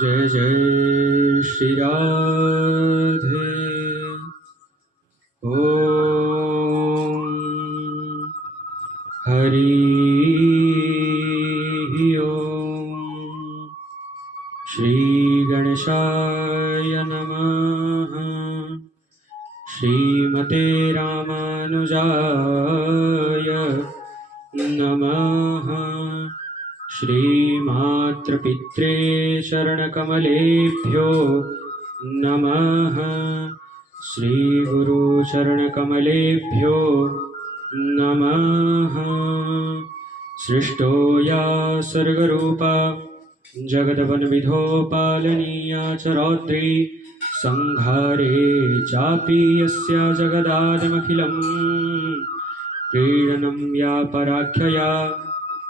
जय जय श्री राधे। ओम हरि ओम। श्री गणेशाय नमः। श्रीमते रामानुजाय नमः। श्रीमातृपित्रे चरणकमलेभ्यो नमः। श्रीगुरुचरणकमलेभ्यो नमः। सृष्टो या सर्गरूपा जगद्वन्विधो पालनीया च रौद्री संहारे चापि यस्या जगदादिमखिलं क्रीडनं या पराख्यया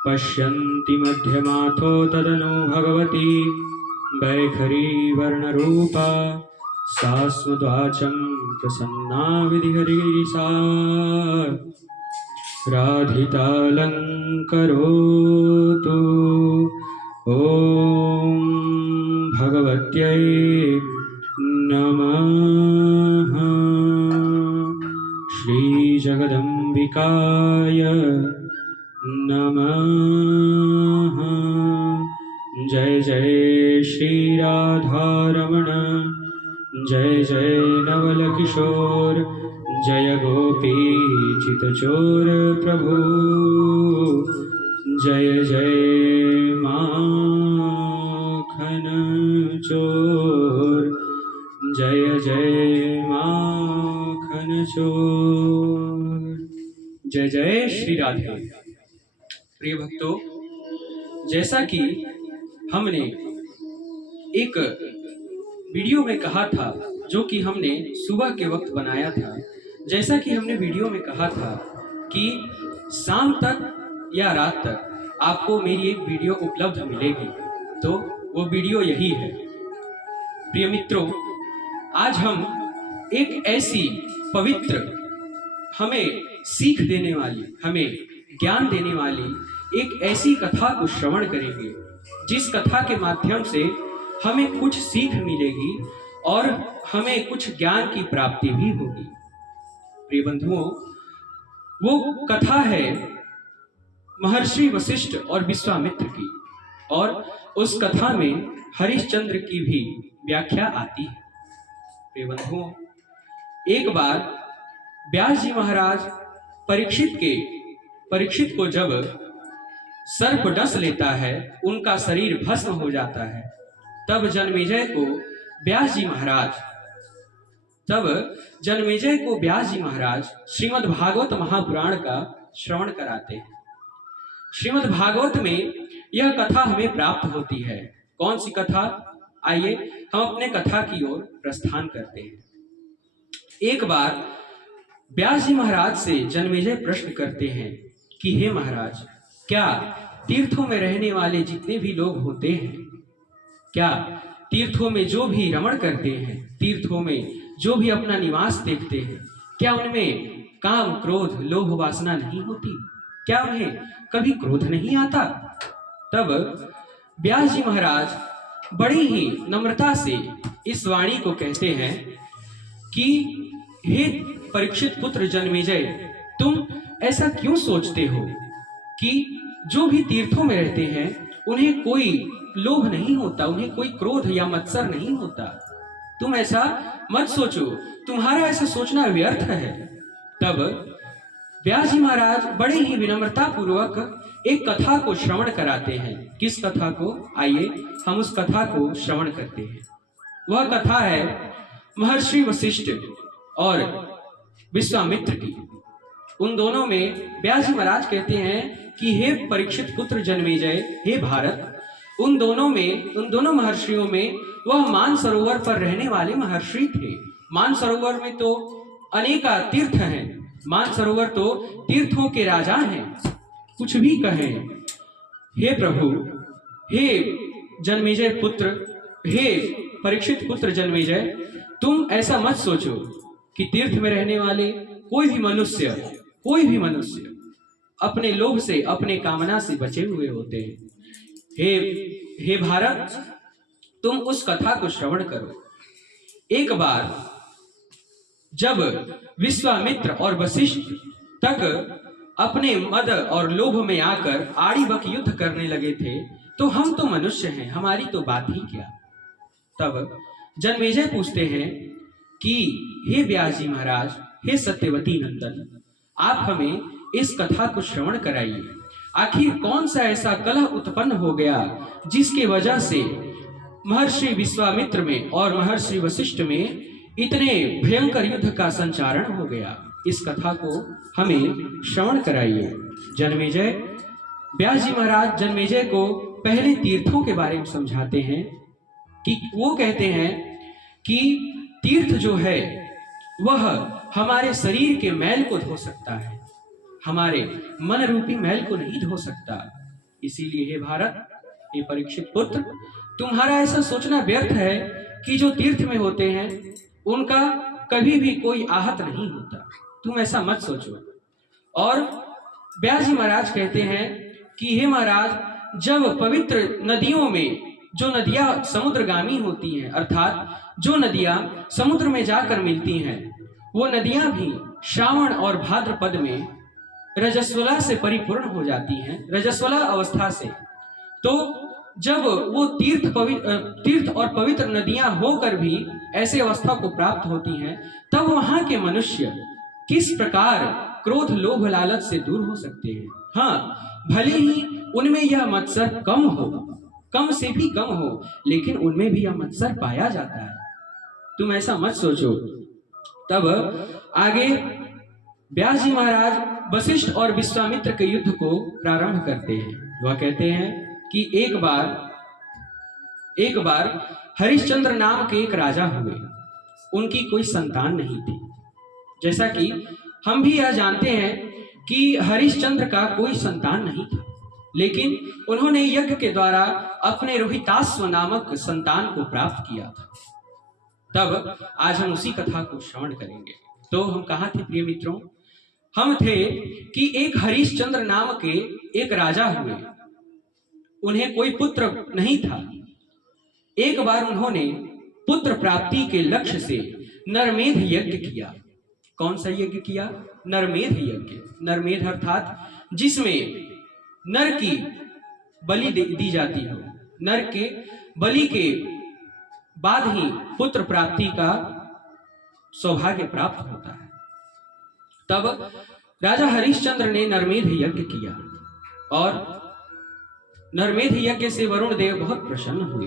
पश्यन्ति मध्यमाथो तदनु भगवती वैखरी वर्णरूपा सा स्मद्वाचं प्रसन्ना विधिहरिसा राधितालङ्करोतु। ॐ भगवत्यै नमः। श्रीजगदम्बिकाय नमः। जय जय श्री राधारमण। जय जय नवलकिशोर। जय गोपीचितचोर प्रभु। जय जय माखन चोर। जय जय माखन चोर। जय जय श्री राधे। प्रिय भक्तों, जैसा कि हमने एक वीडियो में कहा था, जो कि हमने सुबह के वक्त बनाया था, जैसा कि हमने वीडियो में कहा था कि शाम तक या रात तक आपको मेरी एक वीडियो उपलब्ध मिलेगी, तो वो वीडियो यही है। प्रिय मित्रों, आज हम एक ऐसी पवित्र, हमें सीख देने वाली, हमें ज्ञान देने वाली एक ऐसी कथा को श्रवण करेंगे, जिस कथा के माध्यम से हमें कुछ सीख मिलेगी और हमें कुछ ज्ञान की प्राप्ति भी होगी। प्रिय बंधुओं, वो कथा है महर्षि वशिष्ठ और विश्वामित्र की, और उस कथा में हरिश्चंद्र की भी व्याख्या आती है। प्रिय बंधुओं, एक बार व्यास जी महाराज परीक्षित को जब सर्प डस लेता है, उनका शरीर भस्म हो जाता है, तब जन्मेजय को व्यास जी महाराज श्रीमद् भागवत महापुराण का श्रवण कराते हैं। श्रीमद् भागवत में यह कथा हमें प्राप्त होती है। कौन सी कथा? आइए हम अपने कथा की ओर प्रस्थान करते हैं। एक बार व्यास जी महाराज से जन्मेजय प्रश्न करते हैं कि हे महाराज, क्या तीर्थों में रहने वाले जितने भी लोग होते हैं, क्या तीर्थों में जो भी रमण करते हैं, तीर्थों में जो भी अपना निवास देखते हैं, क्या उनमें काम, क्रोध, लोभ, वासना नहीं होती? क्या उन्हें कभी क्रोध नहीं आता? तब व्यास जी महाराज बड़ी ही नम्रता से इस वाणी को कहते हैं कि हे परीक्षित पुत्र जन्मेजय, तुम ऐसा क्यों सोचते हो कि जो भी तीर्थों में रहते हैं उन्हें कोई लोभ नहीं होता, उन्हें कोई क्रोध या मत्सर नहीं होता? तुम ऐसा मत सोचो, तुम्हारा ऐसा सोचना व्यर्थ है। तब व्यास जी महाराज बड़े ही विनम्रता पूर्वक एक कथा को श्रवण कराते हैं। किस कथा को? आइए हम उस कथा को श्रवण करते हैं। वह कथा है महर्षि वशिष्ठ और विश्वामित्र की। उन दोनों में व्यास जी महाराज कहते हैं कि हे परीक्षित पुत्र जन्मेजय, हे भारत, उन दोनों महर्षियों में वह मानसरोवर पर रहने वाले महर्षि थे। मानसरोवर में तो अनेका तीर्थ हैं, मानसरोवर तो तीर्थों के राजा हैं। कुछ भी कहें, हे प्रभु, हे जन्मेजय पुत्र, हे परीक्षित पुत्र जन्मेजय, तुम ऐसा मत सोचो कि तीर्थ में रहने वाले कोई भी मनुष्य अपने लोभ से, अपने कामना से बचे हुए होते हैं। हे भारत, तुम उस कथा को श्रवण करो। एक बार जब विश्वामित्र और वशिष्ठ तक अपने मद और लोभ में आकर आड़ीबक युद्ध करने लगे थे, तो हम तो मनुष्य हैं, हमारी तो बात ही क्या। तब जन्मेजय पूछते हैं कि हे व्यास जी महाराज, हे सत्यवती नंदन, आप हमें इस कथा को श्रवण कराइए। आखिर कौन सा ऐसा कलह उत्पन्न हो गया जिसके वजह से महर्षि विश्वामित्र में और महर्षि वशिष्ठ में इतने भयंकर युद्ध का संचारण हो गया। इस कथा को हमें श्रवण कराइए। जन्मेजय, व्यास जी महाराज जन्मेजय को पहले तीर्थों के बारे में समझाते हैं कि वो कहते हैं कि तीर्थ जो है वह हमारे शरीर के मैल को धो सकता है, हमारे मन रूपी मैल को नहीं धो सकता। इसीलिए हे भारत, हे परीक्षित पुत्र, तुम्हारा ऐसा सोचना व्यर्थ है कि जो तीर्थ में होते हैं उनका कभी भी कोई आहत नहीं होता। तुम ऐसा मत सोचो। और व्यास जी महाराज कहते हैं कि हे महाराज, जब पवित्र नदियों में, जो नदियां समुद्रगामी होती हैं, अर्थात जो नदियां समुद्र में जाकर मिलती हैं, वो नदियां भी श्रावण और भाद्रपद में रजस्वला से परिपूर्ण हो जाती हैं, रजस्वला अवस्था से। तो जब वो तीर्थ और पवित्र नदियां होकर भी ऐसे अवस्था को प्राप्त होती हैं, तब वहां के मनुष्य किस प्रकार क्रोध लोभ लालच से दूर हो सकते हैं। हाँ, भले ही उनमें यह मत्सर कम हो, कम से भी कम हो, लेकिन उनमें भी यह मत्सर पाया जाता है। तुम ऐसा मत सोचो। तब आगे व्यास जी महाराज वशिष्ठ और विश्वामित्र के युद्ध को प्रारंभ करते हैं। वह कहते हैं कि एक बार हरिश्चंद्र नाम के एक राजा हुए। उनकी कोई संतान नहीं थी। जैसा कि हम भी यह जानते हैं कि हरिश्चंद्र का कोई संतान नहीं था, लेकिन उन्होंने यज्ञ के द्वारा अपने रोहिताश्व नामक संतान को प्राप्त किया था। तब आज हम उसी कथा को श्रवण करेंगे। तो हम कहाँ थे प्रिय मित्रों? हम थे कि एक हरिश्चंद्र नाम के एक राजा हुए। उन्हें कोई पुत्र नहीं था। एक बार उन्होंने पुत्र प्राप्ति के लक्ष्य से नरमेध यज्ञ किया। कौन सा यज्ञ किया? नरमेध यज्ञ। नरमेध अर्थात जिसमें नर की बलि दी जाती हो। नर के बलि के बाद ही पुत्र प्राप्ति का सौभाग्य प्राप्त होता है। तब राजा हरिश्चंद्र ने नरमेध यज्ञ किया और नरमेध यज्ञ से वरुण देव बहुत प्रसन्न हुए।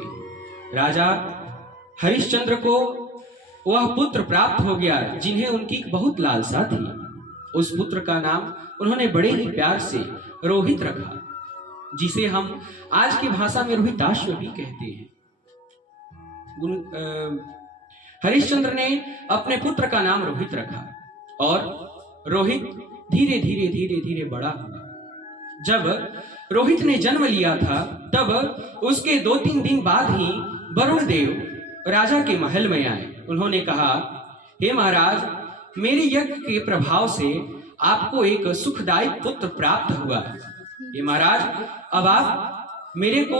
राजा हरिश्चंद्र को वह पुत्र प्राप्त हो गया जिन्हें उनकी बहुत लालसा थी। उस पुत्र का नाम उन्होंने बड़े ही प्यार से रोहित रखा, जिसे हम आज की भाषा में रोहिताश्व भी कहते हैं। हरिश्चंद्र ने अपने पुत्र का नाम रोहित रखा और रोहित धीरे धीरे धीरे धीरे बड़ा हुआ। जब रोहित ने जन्म लिया था, तब उसके 2-3 दिन बाद ही वरुण देव राजा के महल में आए। उन्होंने कहा, हे महाराज, मेरे यज्ञ के प्रभाव से आपको एक सुखदायी पुत्र प्राप्त हुआ है। हे महाराज, अब आप मेरे को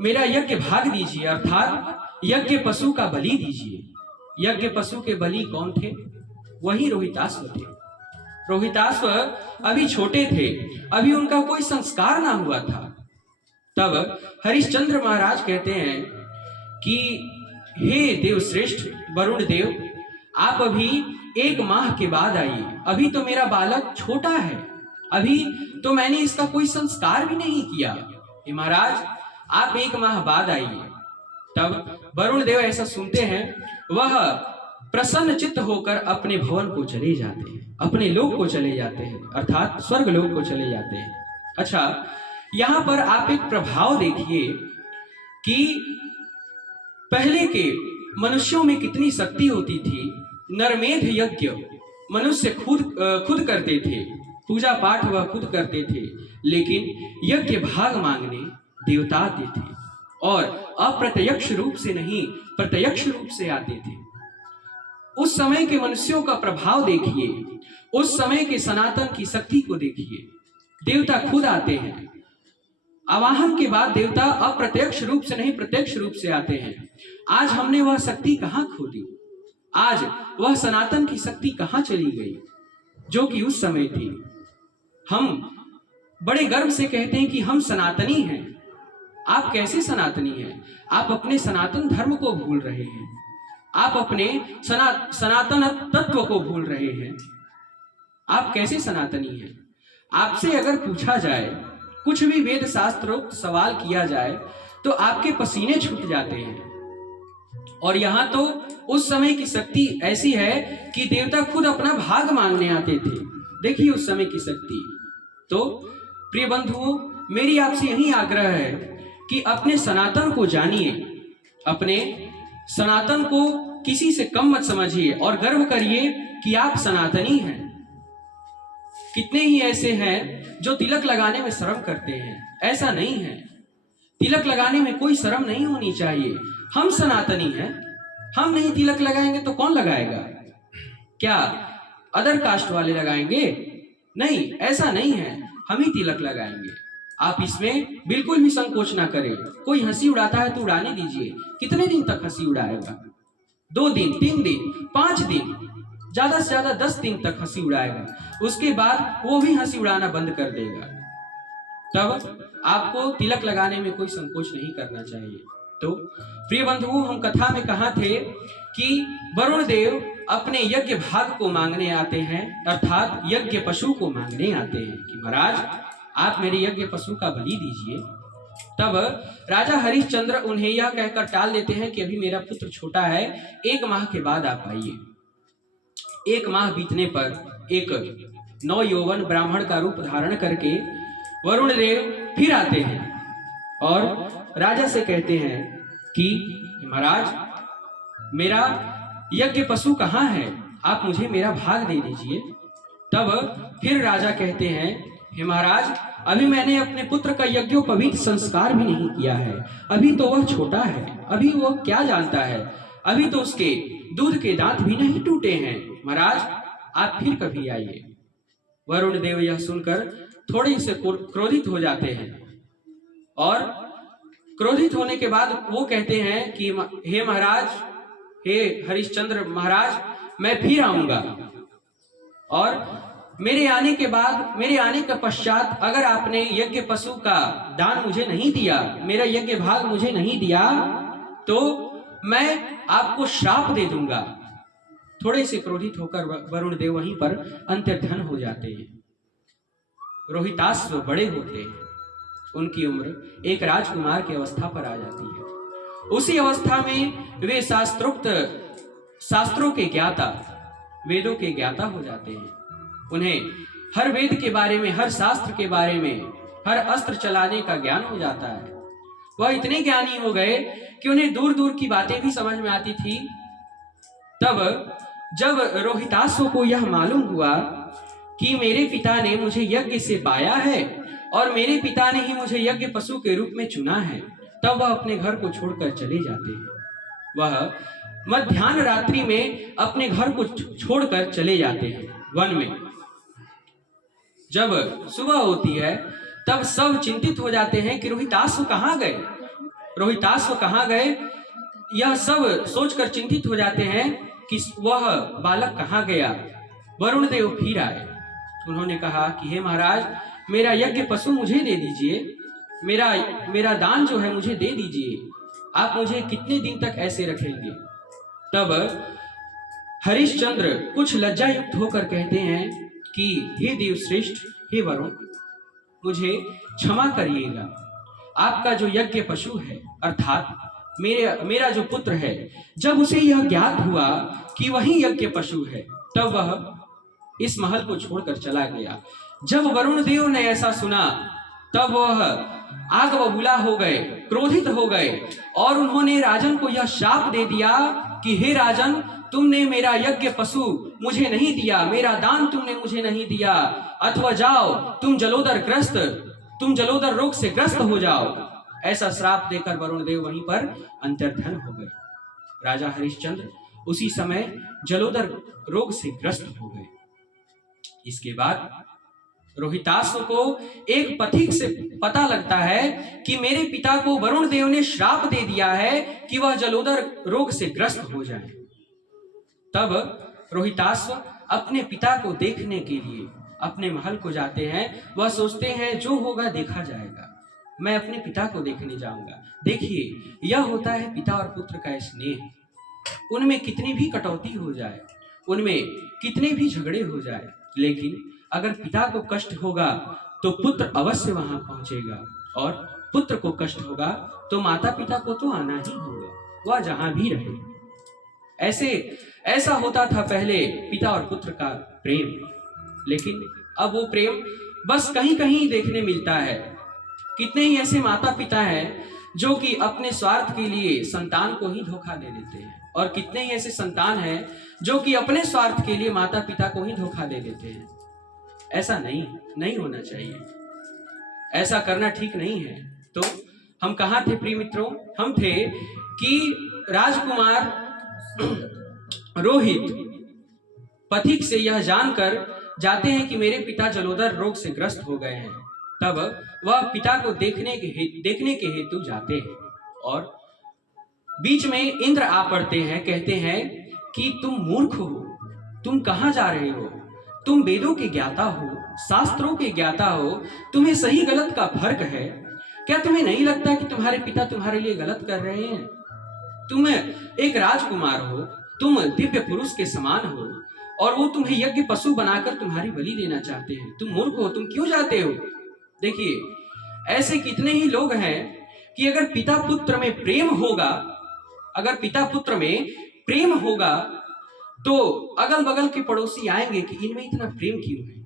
मेरा यज्ञ भाग दीजिए, अर्थात यज्ञ पशु का बलि दीजिए। यज्ञ पशु के बलि कौन थे? वही रोहिताश्व थे। रोहिताश्व अभी छोटे थे, अभी उनका कोई संस्कार ना हुआ था। तब हरिश्चंद्र महाराज कहते हैं कि हे देवश्रेष्ठ वरुण देव, आप अभी 1 माह के बाद आइए। अभी तो मेरा बालक छोटा है, अभी तो मैंने इसका कोई संस्कार भी नहीं किया। हे महाराज, आप 1 माह बाद आइए। तब वरुण देव ऐसा सुनते हैं, वह प्रसन्न चित्त होकर अपने भवन को चले जाते हैं, अपने लोक को चले जाते हैं, अर्थात स्वर्ग लोक को चले जाते हैं। अच्छा, यहाँ पर आप एक प्रभाव देखिए कि पहले के मनुष्यों में कितनी शक्ति होती थी। नरमेध यज्ञ मनुष्य खुद करते थे, पूजा पाठ वह खुद करते थे, लेकिन यज्ञ भाग मांगने देवता आते थे और अप्रत्यक्ष रूप से नहीं, प्रत्यक्ष रूप से आते थे। उस समय के मनुष्यों का प्रभाव देखिए, उस समय के सनातन की शक्ति को देखिए। देवता खुद आते हैं। आवाहन के बाद देवता अप्रत्यक्ष रूप से नहीं प्रत्यक्ष रूप से आते हैं। आज हमने वह शक्ति कहाँ खो दी? आज वह सनातन की शक्ति कहाँ चली गई जो कि उस समय थी? हम बड़े गर्व से कहते हैं कि हम सनातनी हैं। आप कैसे सनातनी हैं? आप अपने सनातन धर्म को भूल रहे हैं। आप अपने सनातन तत्व को भूल रहे हैं। आप कैसे सनातनी हैं? आपसे अगर पूछा जाए, कुछ भी वेद शास्त्रोक्त सवाल किया जाए तो आपके पसीने छूट जाते हैं। और यहां तो उस समय की शक्ति ऐसी है कि देवता खुद अपना भाग मांगने आते थे। देखिए उस समय की शक्ति। तो प्रिय बंधुओं, मेरी आपसे यही आग्रह है कि अपने सनातन को जानिए, अपने सनातन को किसी से कम मत समझिए और गर्व करिए कि आप सनातनी हैं। कितने ही ऐसे हैं जो तिलक लगाने में शर्म करते हैं। ऐसा नहीं है, तिलक लगाने में कोई शर्म नहीं होनी चाहिए। हम सनातनी हैं, हम नहीं तिलक लगाएंगे तो कौन लगाएगा? क्या अदर कास्ट वाले लगाएंगे? नहीं, ऐसा नहीं है, हम ही तिलक लगाएंगे। आप इसमें बिल्कुल भी संकोच ना करें। कोई हंसी उड़ाता है तो उड़ाने दीजिए। कितने दिन तक हंसी उड़ाएगा? 2 दिन, 3 दिन, 5 दिन, ज्यादा से ज्यादा 10 दिन तक हंसी उड़ाएगा। उसके बाद वो भी हंसी उड़ाना बंद कर देगा। तब आपको तिलक लगाने में कोई संकोच नहीं करना चाहिए। तो प्रिय बंधुओं, हम कथा में कहा थे कि वरुण देव अपने यज्ञ भाग को मांगने आते हैं, अर्थात यज्ञ पशु को मांगने आते हैं कि महाराज आप मेरे यज्ञ पशु का बलि दीजिए। तब राजा हरिश्चंद्र उन्हें यह कहकर टाल देते हैं कि अभी मेरा पुत्र छोटा है, 1 माह के बाद आप आइए। 1 माह बीतने पर एक नवयौवन ब्राह्मण का रूप धारण करके वरुण देव फिर आते हैं और राजा से कहते हैं कि महाराज मेरा यज्ञ पशु कहाँ है? आप मुझे मेरा भाग दे दीजिए। तब फिर राजा कहते हैं, हे महाराज अभी मैंने अपने पुत्र का यज्ञोपवीत संस्कार भी नहीं किया है। अभी तो वह छोटा है, अभी वो क्या जानता है? अभी तो उसके दूध के दांत भी नहीं टूटे हैं। महाराज आप फिर कभी आइए। वरुण देव यह सुनकर थोड़े से क्रोधित हो जाते हैं और क्रोधित होने के बाद वो कहते हैं कि हे महाराज, हे हरिश्चंद्र महाराज, मैं फिर आऊंगा और मेरे आने के पश्चात अगर आपने यज्ञ पशु का दान मुझे नहीं दिया, मेरा यज्ञ भाग मुझे नहीं दिया, तो मैं आपको श्राप दे दूंगा। थोड़े से क्रोधित होकर वरुण देव वहीं पर अंतर्ध्यान हो जाते हैं। रोहिताश्व बड़े होते हैं, उनकी उम्र एक राजकुमार की अवस्था पर आ जाती है। उसी अवस्था में वे शास्त्रों के ज्ञाता, वेदों के ज्ञाता हो जाते हैं। उन्हें हर वेद के बारे में, हर शास्त्र के बारे में, हर अस्त्र चलाने का ज्ञान हो जाता है। वह इतने ज्ञानी हो गए कि उन्हें दूर दूर की बातें भी समझ में आती थी। तब जब रोहिताश्व को यह मालूम हुआ कि मेरे पिता ने मुझे यज्ञ से बाया है और मेरे पिता ने ही मुझे यज्ञ पशु के रूप में चुना है, तब वह अपने घर को छोड़कर चले जाते हैं। वह मध्याह्न रात्रि में अपने घर को छोड़कर चले जाते हैं वन में। जब सुबह होती है तब सब चिंतित हो जाते हैं कि रोहिताश्व कहाँ गए, रोहिताश्व कहाँ गए। यह सब सोचकर चिंतित हो जाते हैं कि वह बालक कहाँ गया। वरुण देव फिर आए। उन्होंने कहा कि हे महाराज मेरा यज्ञ पशु मुझे दे दीजिए, मेरा दान जो है मुझे दे दीजिए। आप मुझे कितने दिन तक ऐसे रखेंगे? तब हरिश्चंद्र कुछ लज्जा युक्त होकर कहते हैं कि हे देव श्रेष्ठ, हे वरुण, मुझे क्षमा करिएगा। आपका जो यज्ञ पशु है, अर्थात मेरा जो पुत्र है, जब उसे यह ज्ञात हुआ कि वही यज्ञ पशु है, तब वह इस महल को छोड़कर चला गया। जब वरुण देव ने ऐसा सुना तब वह आग बबूला हो गए, क्रोधित हो गए और उन्होंने राजन को यह शाप दे दिया कि हे राजन, तुमने मेरा यज्ञ पशु मुझे नहीं दिया, मेरा दान तुमने मुझे नहीं दिया, अथवा जाओ तुम जलोदर रोग से ग्रस्त हो जाओ। ऐसा श्राप देकर वरुण देव वहीं पर अंतर्ध्यान हो गए। राजा हरिश्चंद्र उसी समय जलोदर रोग से ग्रस्त हो गए। इसके बाद रोहिताश्व को एक पथिक से पता लगता है कि मेरे पिता को वरुण देव ने श्राप दे दिया है कि वह जलोदर रोग से ग्रस्त हो जाए। तब रोहिताश्व अपने पिता को देखने के लिए अपने महल को जाते हैं। वह सोचते हैं जो होगा देखा जाएगा, मैं अपने पिता को देखने जाऊंगा। देखिए, यह होता है पिता और पुत्र का स्नेह। उनमें कितनी भी कटौती हो जाए, उनमें कितने भी झगड़े हो जाए, लेकिन अगर पिता को कष्ट होगा तो पुत्र अवश्य वहां पहुंचेगा, और पुत्र को कष्ट होगा तो माता पिता को तो आना ही होगा, वह जहां भी रहे। ऐसा होता था पहले पिता और पुत्र का प्रेम, लेकिन अब वो प्रेम बस कहीं कहीं देखने मिलता है। कितने ही ऐसे माता पिता हैं जो कि अपने स्वार्थ के लिए संतान को ही धोखा दे देते हैं, और कितने ही ऐसे संतान हैं जो कि अपने स्वार्थ के लिए माता पिता को ही धोखा दे देते हैं। ऐसा नहीं होना चाहिए, ऐसा करना ठीक नहीं है। तो हम कहाँ थे प्रिय मित्रों? हम थे कि राजकुमार रोहित पथिक से यह जानकर जाते हैं कि मेरे पिता जलोदर रोग से ग्रस्त हो गए हैं। तब वह पिता को देखने के हेतु जाते हैं, और बीच में इंद्र आ पड़ते हैं। कहते हैं कि तुम मूर्ख हो, तुम कहाँ जा रहे हो? तुम वेदों के ज्ञाता हो, शास्त्रों के ज्ञाता हो, तुम्हें सही गलत का फर्क है। क्या तुम्हें नहीं लगता कि तुम्हारे पिता तुम्हारे लिए गलत कर रहे हैं? तुम एक राजकुमार हो, तुम दिव्य पुरुष के समान हो, और वो तुम्हें यज्ञ पशु बनाकर तुम्हारी बलि देना चाहते हैं। तुम मूर्ख हो, तुम क्यों जाते हो? देखिए, ऐसे कितने ही लोग हैं कि अगर पिता पुत्र में प्रेम होगा, तो अगल बगल के पड़ोसी आएंगे कि इनमें इतना प्रेम क्यों है,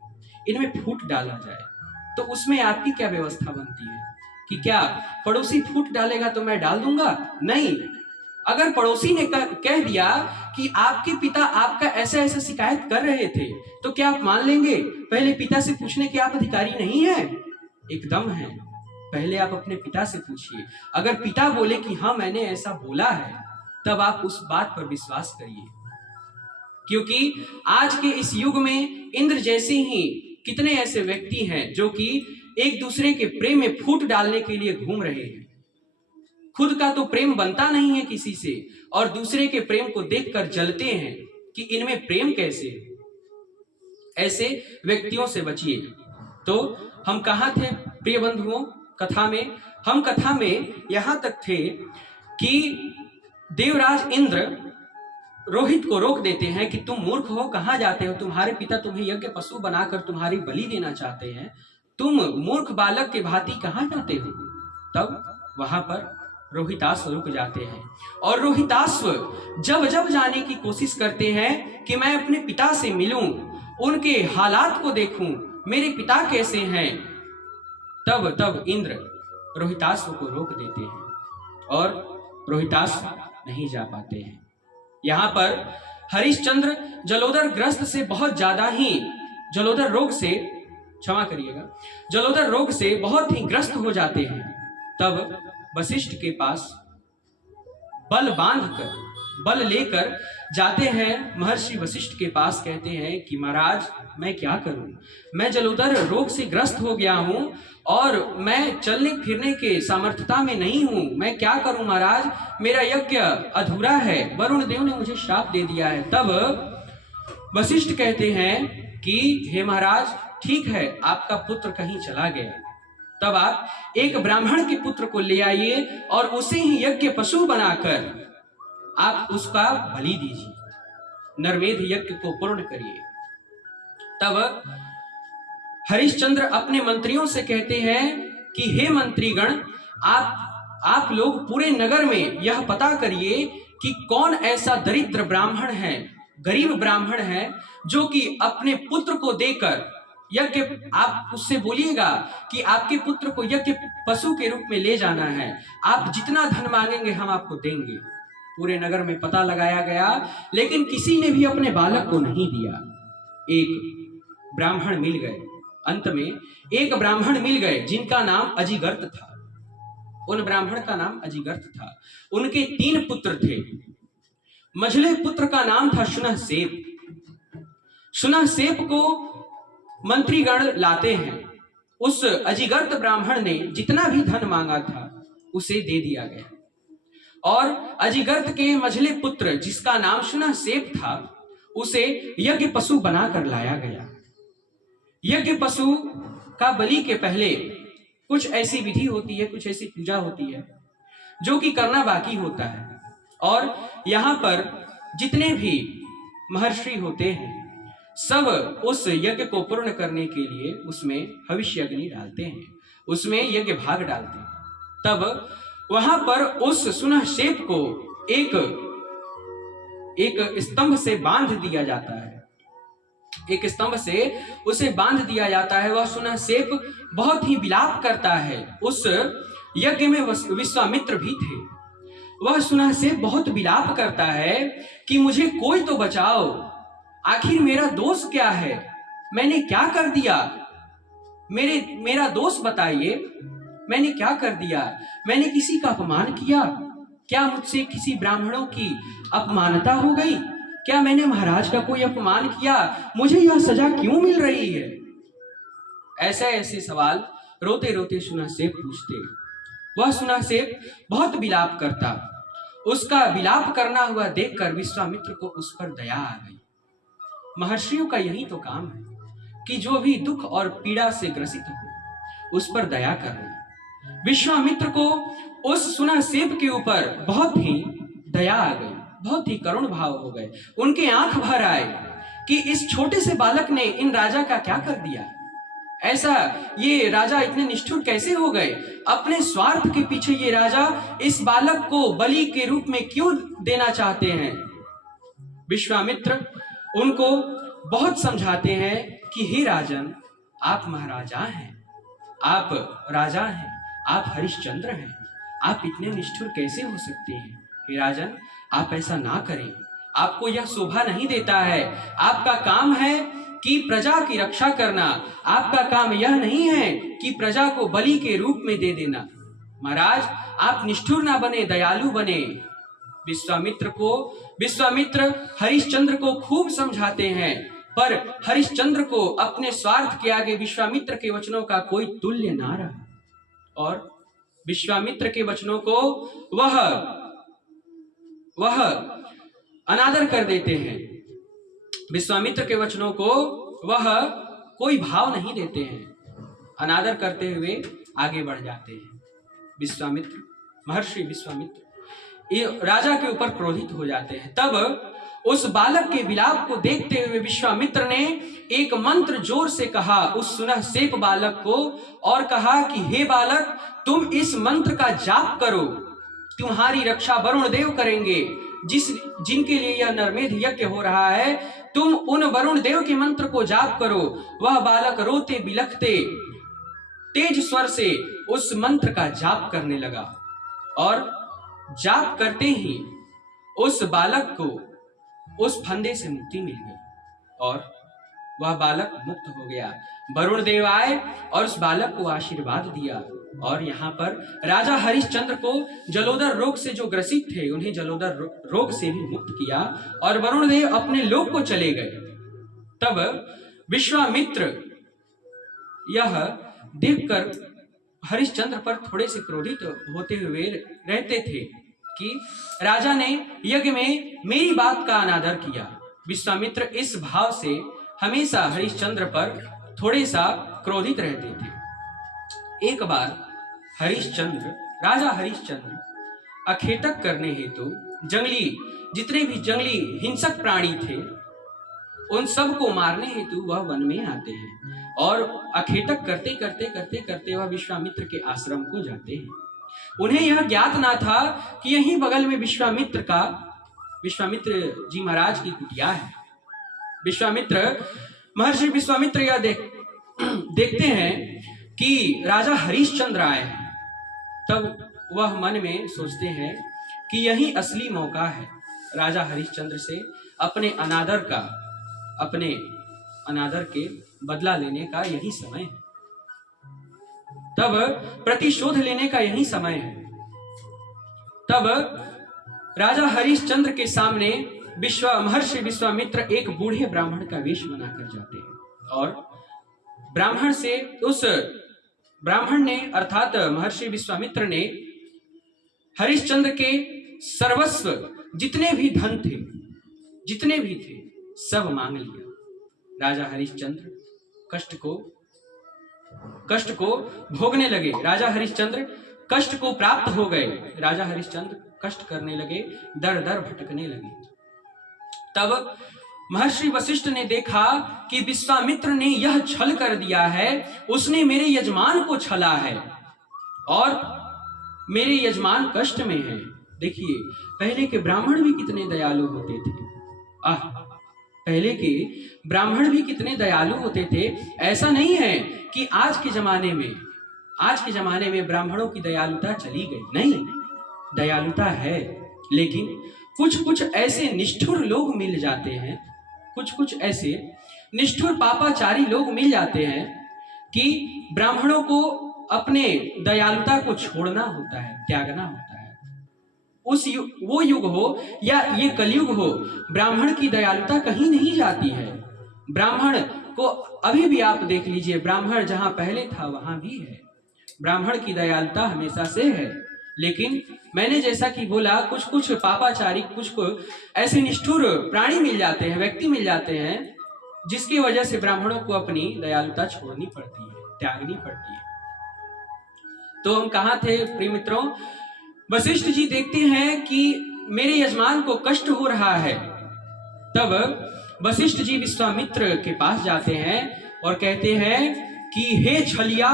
इनमें फूट डाला जाए। तो उसमें आपकी क्या व्यवस्था बनती है कि क्या पड़ोसी फूट डालेगा तो मैं डाल दूंगा? नहीं। अगर पड़ोसी ने कह दिया कि आपके पिता आपका ऐसा ऐसा शिकायत कर रहे थे, तो क्या आप मान लेंगे? पहले पिता से पूछने के आप अधिकारी नहीं है? एकदम है। पहले आप अपने पिता से पूछिए। अगर पिता बोले कि हाँ मैंने ऐसा बोला है, तब आप उस बात पर विश्वास करिए। क्योंकि आज के इस युग में इंद्र जैसे ही कितने ऐसे व्यक्ति हैं जो कि एक दूसरे के प्रेम में फूट डालने के लिए घूम रहे हैं। खुद का तो प्रेम बनता नहीं है किसी से, और दूसरे के प्रेम को देखकर जलते हैं कि इनमें प्रेम कैसे। ऐसे व्यक्तियों से बचिए। तो हम कहाँ थे प्रिय बंधुओं? कथा में हम यहां तक थे कि देवराज इंद्र रोहित को रोक देते हैं कि तुम मूर्ख हो, कहाँ जाते हो? तुम्हारे पिता तुम्हें यज्ञ पशु बनाकर तुम्हारी बलि देना चाहते हैं, तुम मूर्ख बालक के भांति कहाँ जाते हो? तब वहां पर रोहिताश्व रुक जाते हैं, और रोहिताश्व जब जाने की कोशिश करते हैं कि मैं अपने पिता से मिलूं, उनके हालात को देखूं, मेरे पिता कैसे हैं, तब इंद्र रोहिताश्व को रोक देते हैं, और रोहिताश्व नहीं जा पाते हैं। यहाँ पर हरिश्चंद्र जलोदर रोग से बहुत ही ग्रस्त हो जाते हैं। तब वशिष्ठ के पास बल लेकर जाते हैं। महर्षि वशिष्ठ के पास कहते हैं कि महाराज मैं क्या करूं? मैं जलोदर रोग से ग्रस्त हो गया हूं, और मैं चलने फिरने के सामर्थ्यता में नहीं हूं। मैं क्या करूं महाराज? मेरा यज्ञ अधूरा है, वरुण देव ने मुझे श्राप दे दिया है। तब वशिष्ठ कहते हैं कि हे महाराज, ठीक है, आपका पुत्र कहीं चला गया, तब आप एक ब्राह्मण के पुत्र को ले आइए और उसे ही यज्ञ पशु बनाकर आप उसका बलि दीजिए, नरमेध यज्ञ को पूर्ण करिए। तब हरिश्चंद्र अपने मंत्रियों से कहते हैं कि हे मंत्रीगण, आप लोग पूरे नगर में यह पता करिए कि कौन ऐसा दरिद्र ब्राह्मण है, गरीब ब्राह्मण है, जो कि अपने पुत्र को देकर यज्ञ, आप उससे बोलिएगा कि आपके पुत्र को यज्ञ पशु के रूप में ले जाना है, आप जितना धन मांगेंगे हम आपको देंगे। पूरे नगर में पता लगाया गया, लेकिन किसी ने भी अपने बालक को नहीं दिया। एक ब्राह्मण मिल गए, अंत में एक ब्राह्मण मिल गए जिनका नाम अजिगर्त था। उन ब्राह्मण का नाम अजिगर्त था। उनके 3 पुत्र थे। मझले पुत्र का नाम था शुनहसेप। शुनहसेप को मंत्रीगण लाते हैं। उस अजिगर्त ब्राह्मण ने जितना भी धन मांगा था उसे दे दिया गया, और अजिगर्त के मझले पुत्र जिसका नाम शुनहसेब था उसे यज्ञ पशु बनाकर लाया गया। यज्ञ पशु का बलि के पहले कुछ ऐसी विधि होती है, कुछ ऐसी पूजा होती है जो कि करना बाकी होता है, और यहाँ पर जितने भी महर्षि होते हैं सब उस यज्ञ को पूर्ण करने के लिए उसमें भविष्य अग्नि डालते हैं, उसमें यज्ञ भाग डालते हैं। तब वहां पर उस शुनहसेब को एक स्तंभ से बांध दिया जाता है, एक स्तंभ से उसे बांध दिया जाता है। वह शुनहसेब बहुत ही विलाप करता है। उस यज्ञ में विश्वामित्र भी थे। वह शुनहसेब बहुत विलाप करता है कि मुझे कोई तो बचाओ, आखिर मेरा दोष क्या है, मैंने क्या कर दिया, मेरा दोष बताइए, मैंने क्या कर दिया, मैंने किसी का अपमान किया, क्या मुझसे किसी ब्राह्मणों की अपमानता हो गई, क्या मैंने महाराज का कोई अपमान किया, मुझे यह सजा क्यों मिल रही है। ऐसे ऐसे सवाल रोते रोते शुनहसेब पूछते। वह शुनहसेब बहुत विलाप करता। उसका विलाप करना हुआ देखकर विश्वामित्र को उस पर दया आ गई। महर्षियों का यही तो काम है कि जो भी दुख और पीड़ा से ग्रसित हो उस पर दया करना। विश्वामित्र को उस शुनहसेब के ऊपर बहुत ही दया आ गई, बहुत ही करुण भाव हो गए। उनके आंख भर आए कि इस छोटे से बालक ने इन राजा का क्या कर दिया, ऐसा ये राजा इतने निष्ठुर कैसे हो गए, अपने स्वार्थ के पीछे ये राजा इस बालक को बलि के रूप में क्यों देना चाहते हैं। विश्वामित्र उनको बहुत समझाते हैं कि हे राजन, आप महाराजा हैं, आप राजा हैं, आप हरिश्चंद्र हैं, आप इतने निष्ठुर कैसे हो सकते हैं। हे राजन, आप ऐसा ना करें, आपको यह शोभा नहीं देता है। आपका काम है कि प्रजा की रक्षा करना, आपका काम यह नहीं है कि प्रजा को बलि के रूप में दे देना। महाराज, आप निष्ठुर ना बने, दयालु बने। विश्वामित्र हरिश्चंद्र को खूब समझाते हैं, पर हरिश्चंद्र को अपने स्वार्थ के आगे विश्वामित्र के वचनों का कोई तुल्य ना रहा, और विश्वामित्र के वचनों को वह अनादर कर देते हैं। विश्वामित्र के वचनों को वह कोई भाव नहीं देते हैं, अनादर करते हुए आगे बढ़ जाते हैं। महर्षि विश्वामित्र राजा के ऊपर क्रोधित हो जाते हैं। तब उस बालक के विलाप को देखते हुए विश्वामित्र ने एक मंत्र जोर से कहा उस शुनहसेब बालक को, और कहा कि हे बालक, तुम इस मंत्र का जाप करो, तुम्हारी रक्षा वरुण देव करेंगे। जिनके लिए यह नरमेध यज्ञ हो रहा है, तुम उन वरुण देव के मंत्र को जाप करो। वह बालक रोते बिलखते तेज स्वर से उस मंत्र का जाप करने लगा, और जाप करते ही उस बालक को उस फंदे से मुक्ति मिल गई, और वह बालक मुक्त हो गया। वरुण देव आए और उस बालक को आशीर्वाद दिया, और यहाँ पर राजा हरिश्चंद्र को जलोदर रोग से जो ग्रसित थे उन्हें जलोदर रोग से भी मुक्त किया, और वरुण देव अपने लोक को चले गए। तब विश्वामित्र यह देखकर हरिश्चंद्र पर थोड़े से क्रोधित होते हुए रहते थे कि राजा ने यज्ञ में मेरी बात का अनादर किया। विश्वामित्र इस भाव से हमेशा हरिश्चंद्र पर थोड़े सा क्रोधित रहते थे। एक बार राजा हरिश्चंद्र अखेटक करने हेतु जितने भी जंगली हिंसक प्राणी थे उन सब को मारने हेतु वह वन में आते हैं, और अखेटक करते करते करते करते वह विश्वामित्र के आश्रम को जाते हैं। उन्हें यह ज्ञात ना था कि यहीं बगल में विश्वामित्र जी महाराज की कुटिया है। महर्षि विश्वामित्र यह देखते हैं कि राजा हरिश्चंद्र आए हैं। तब वह मन में सोचते हैं कि यही असली मौका है राजा हरिश्चंद्र से अपने अनादर के बदला लेने का यही समय है, तब प्रतिशोध लेने का यही समय है। तब राजा हरिश्चंद्र के सामने महर्षि विश्वामित्र एक बूढ़े ब्राह्मण का वेश बनाकर जाते हैं, और ब्राह्मण से उस ब्राह्मण ने अर्थात महर्षि विश्वामित्र ने हरिश्चंद्र के सर्वस्व जितने भी धन थे, जितने भी थे, सब मांग लिया। राजा हरिश्चंद्र कष्ट को भोगने लगे। राजा हरिश्चंद्र कष्ट को प्राप्त हो गए। राजा हरिश्चंद्र कष्ट करने लगे, दर दर भटकने लगे। तब महर्षि वशिष्ठ ने देखा कि विश्वामित्र ने यह छल कर दिया है, उसने मेरे यजमान को छला है और मेरे यजमान कष्ट में है। देखिए, पहले के ब्राह्मण भी कितने दयालु होते थे। पहले के ब्राह्मण भी कितने दयालु होते थे। ऐसा नहीं है कि आज के जमाने में ब्राह्मणों की दयालुता चली गई, नहीं, दयालुता है, लेकिन कुछ ऐसे निष्ठुर लोग मिल जाते हैं, कुछ ऐसे निष्ठुर पापाचारी लोग मिल जाते हैं कि ब्राह्मणों को अपने दयालुता को छोड़ना होता है, त्यागना होता है। वो युग हो या ये कलयुग हो, ब्राह्मण की दयालुता कहीं नहीं जाती है। ब्राह्मण को अभी भी आप देख लीजिए, ब्राह्मण जहां पहले था वहां भी है। ब्राह्मण की दयालुता हमेशा से है, लेकिन मैंने जैसा कि बोला, कुछ पापाचारी, कुछ ऐसे निष्ठुर प्राणी मिल जाते हैं, व्यक्ति मिल जाते हैं, जिसकी वजह से ब्राह्मणों को अपनी दयालुता छोड़नी पड़ती है, त्यागनी पड़ती है। तो हम कहाँ थे प्रिय मित्रों? वशिष्ठ जी देखते हैं कि मेरे यजमान को कष्ट हो रहा है। तब वशिष्ठ जी विश्वामित्र के पास जाते हैं और कहते हैं कि हे छलिया,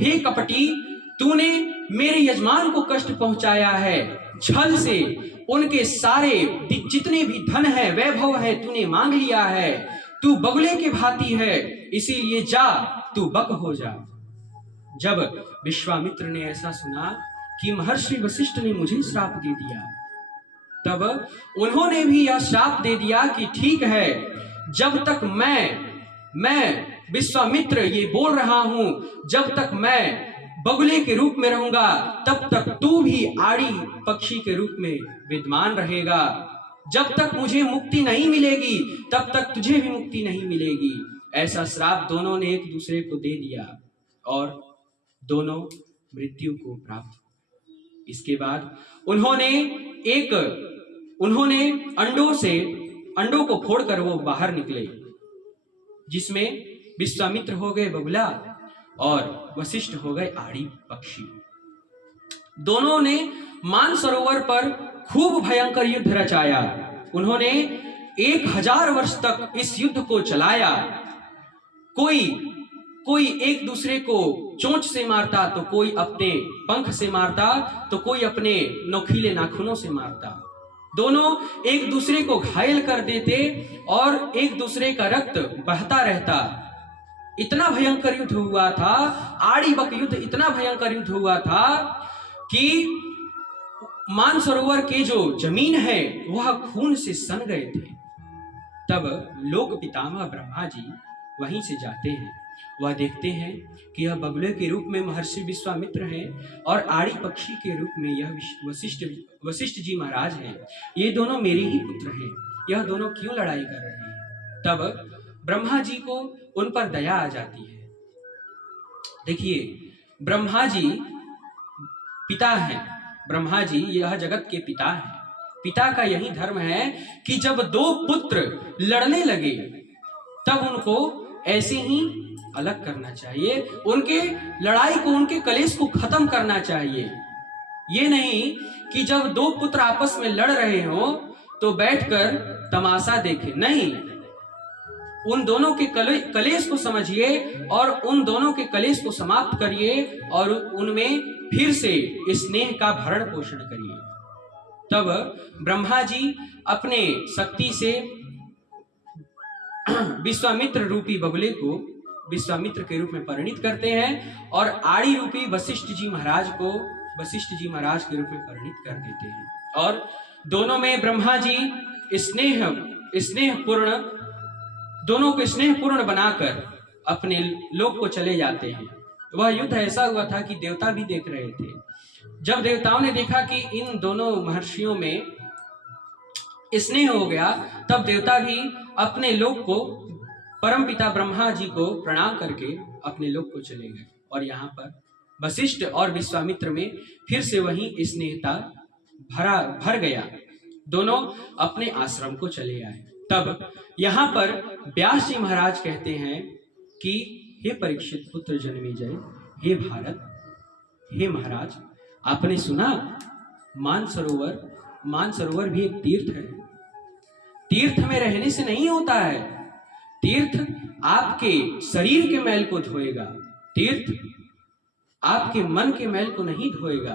हे कपटी, तूने मेरे यजमान को कष्ट पहुंचाया है। छल से उनके सारे जितने भी धन है, वैभव है, तूने मांग लिया है। तू बगुले के भांति है, इसीलिए जा, तू बक हो जा। जब विश्वामित्र ने ऐसा सुना कि महर्षि वशिष्ठ ने मुझे श्राप दे दिया, तब उन्होंने भी यह श्राप दे दिया कि ठीक है, जब तक मैं विश्वामित्र ये बोल रहा हूं, जब तक मैं बगुले के रूप में रहूंगा, तब तक तू भी आड़ी पक्षी के रूप में विद्यमान रहेगा। जब तक मुझे मुक्ति नहीं मिलेगी, तब तक तुझे भी मुक्ति नहीं मिलेगी। ऐसा श्राप दोनों ने एक दूसरे को दे दिया और दोनों मृत्यु को प्राप्त। इसके बाद उन्होंने अंडों को फोड़कर वो बाहर निकले, जिसमें विश्वामित्र हो गए बगुला और वशिष्ठ हो गए आड़ी पक्षी। दोनों ने मानसरोवर पर खूब भयंकर युद्ध रचाया। उन्होंने 1000 वर्ष तक इस युद्ध को चलाया। कोई एक दूसरे को चोंच से मारता, तो कोई अपने पंख से मारता, तो कोई अपने नोखीले नाखूनों से मारता। दोनों एक दूसरे को घायल कर देते और एक दूसरे का रक्त बहता रहता। इतना भयंकर युद्ध हुआ था, आड़ी बक युद्ध इतना भयंकर युद्ध हुआ था कि मानसरोवर के जो जमीन है वह खून से सन गए थे। तब लोक पितामह ब्रह्मा जी वहीं से जाते हैं। वह देखते हैं कि यह बगुले के रूप में महर्षि विश्वामित्र हैं और आड़ी पक्षी के रूप में यह वशिष्ठ जी महाराज हैं। ये दोनों मेरे ही पुत्र हैं, यह दोनों क्यों लड़ाई कर रहे हैं? तब ब्रह्मा जी को उन पर दया आ जाती है। देखिए, ब्रह्मा जी पिता हैं, ब्रह्मा जी यह जगत के पिता हैं। पिता का यही धर्म है कि जब दो पुत्र लड़ने लगे तब उनको ऐसे ही अलग करना चाहिए, उनके लड़ाई को, उनके कलेश को खत्म करना चाहिए। ये नहीं कि जब दो पुत्र आपस में लड़ रहे हो तो बैठकर तमाशा देखें, नहीं, उन दोनों के कलेश को समझिए और उन दोनों के कलेश को समाप्त करिए और उनमें फिर से स्नेह का भरण पोषण करिए। तब ब्रह्मा जी अपने शक्ति से विश्वामित्र रूपी बगुले को विश्वामित्र के रूप में परिणित करते हैं और आड़ी रूपी वशिष्ठ जी महाराज को वशिष्ठ जी महाराज के रूप में परिणित कर देते हैं। और दोनों में ब्रह्मा जी दोनों को स्नेहपूर्ण बनाकर अपने लोक को चले जाते हैं। वह युद्ध ऐसा हुआ था कि देवता भी देख रहे थे। जब देवताओं ने देखा कि इन दोनों महर्षियों में स्नेह हो गया, तब देवता भी अपने लोक को परमपिता ब्रह्मा जी को प्रणाम करके अपने लोक को चले गए। और यहाँ पर वशिष्ठ और विश्वामित्र में फिर से वही स्नेहता भर गया। दोनों अपने आश्रम को चले आए। तब यहाँ पर व्यास जी महाराज कहते हैं कि हे परीक्षित पुत्र जन्मेजय, हे भारत, हे महाराज, आपने सुना मानसरोवर भी एक तीर्थ है। तीर्थ में रहने से नहीं होता है। तीर्थ आपके शरीर के मैल को धोएगा, तीर्थ आपके मन के मैल को नहीं धोएगा।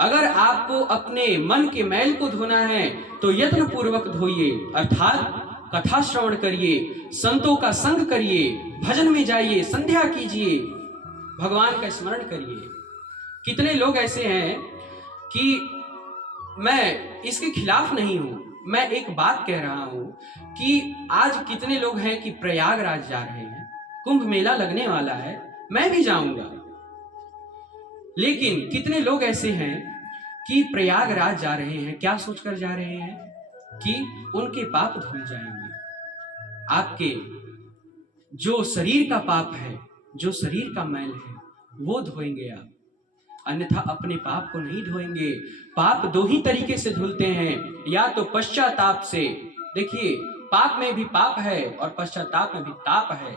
अगर आपको अपने मन के मैल को धोना है तो यत्न पूर्वक धोइए, अर्थात कथा श्रवण करिए, संतों का संग करिए, भजन में जाइए, संध्या कीजिए, भगवान का स्मरण करिए। कितने लोग ऐसे हैं कि मैं इसके खिलाफ नहीं हूं, मैं एक बात कह रहा हूं कि आज कितने लोग हैं कि प्रयागराज जा रहे हैं, कुंभ मेला लगने वाला है, मैं भी जाऊंगा। लेकिन कितने लोग ऐसे हैं कि प्रयागराज जा रहे हैं, क्या सोचकर जा रहे हैं कि उनके पाप धुल जाएंगे। आपके जो शरीर का पाप है, जो शरीर का मैल है, वो धोएंगे आप, अन्यथा अपने पाप को नहीं धोएंगे। पाप दो ही तरीके से धुलते हैं, या तो पश्चाताप से, देखिए पाप में भी पाप है और पश्चाताप में भी ताप है।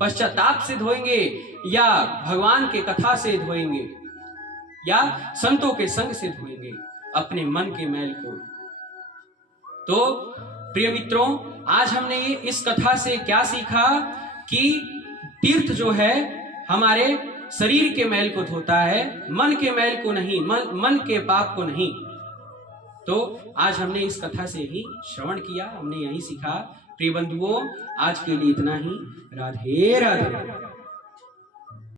पश्चाताप से धोएंगे या भगवान के कथा से धोएंगे या संतों के संग से धोएंगे अपने मन के मैल को। तो प्रिय मित्रों, आज हमने ये इस कथा से क्या सीखा कि तीर्थ जो है हमारे शरीर के मैल को धोता है, मन के मैल को नहीं, मन के पाप को नहीं। तो आज हमने इस कथा से ही श्रवण किया, हमने यही सीखा। प्रिय बंधुओं, आज के लिए इतना ही। राधे राधे।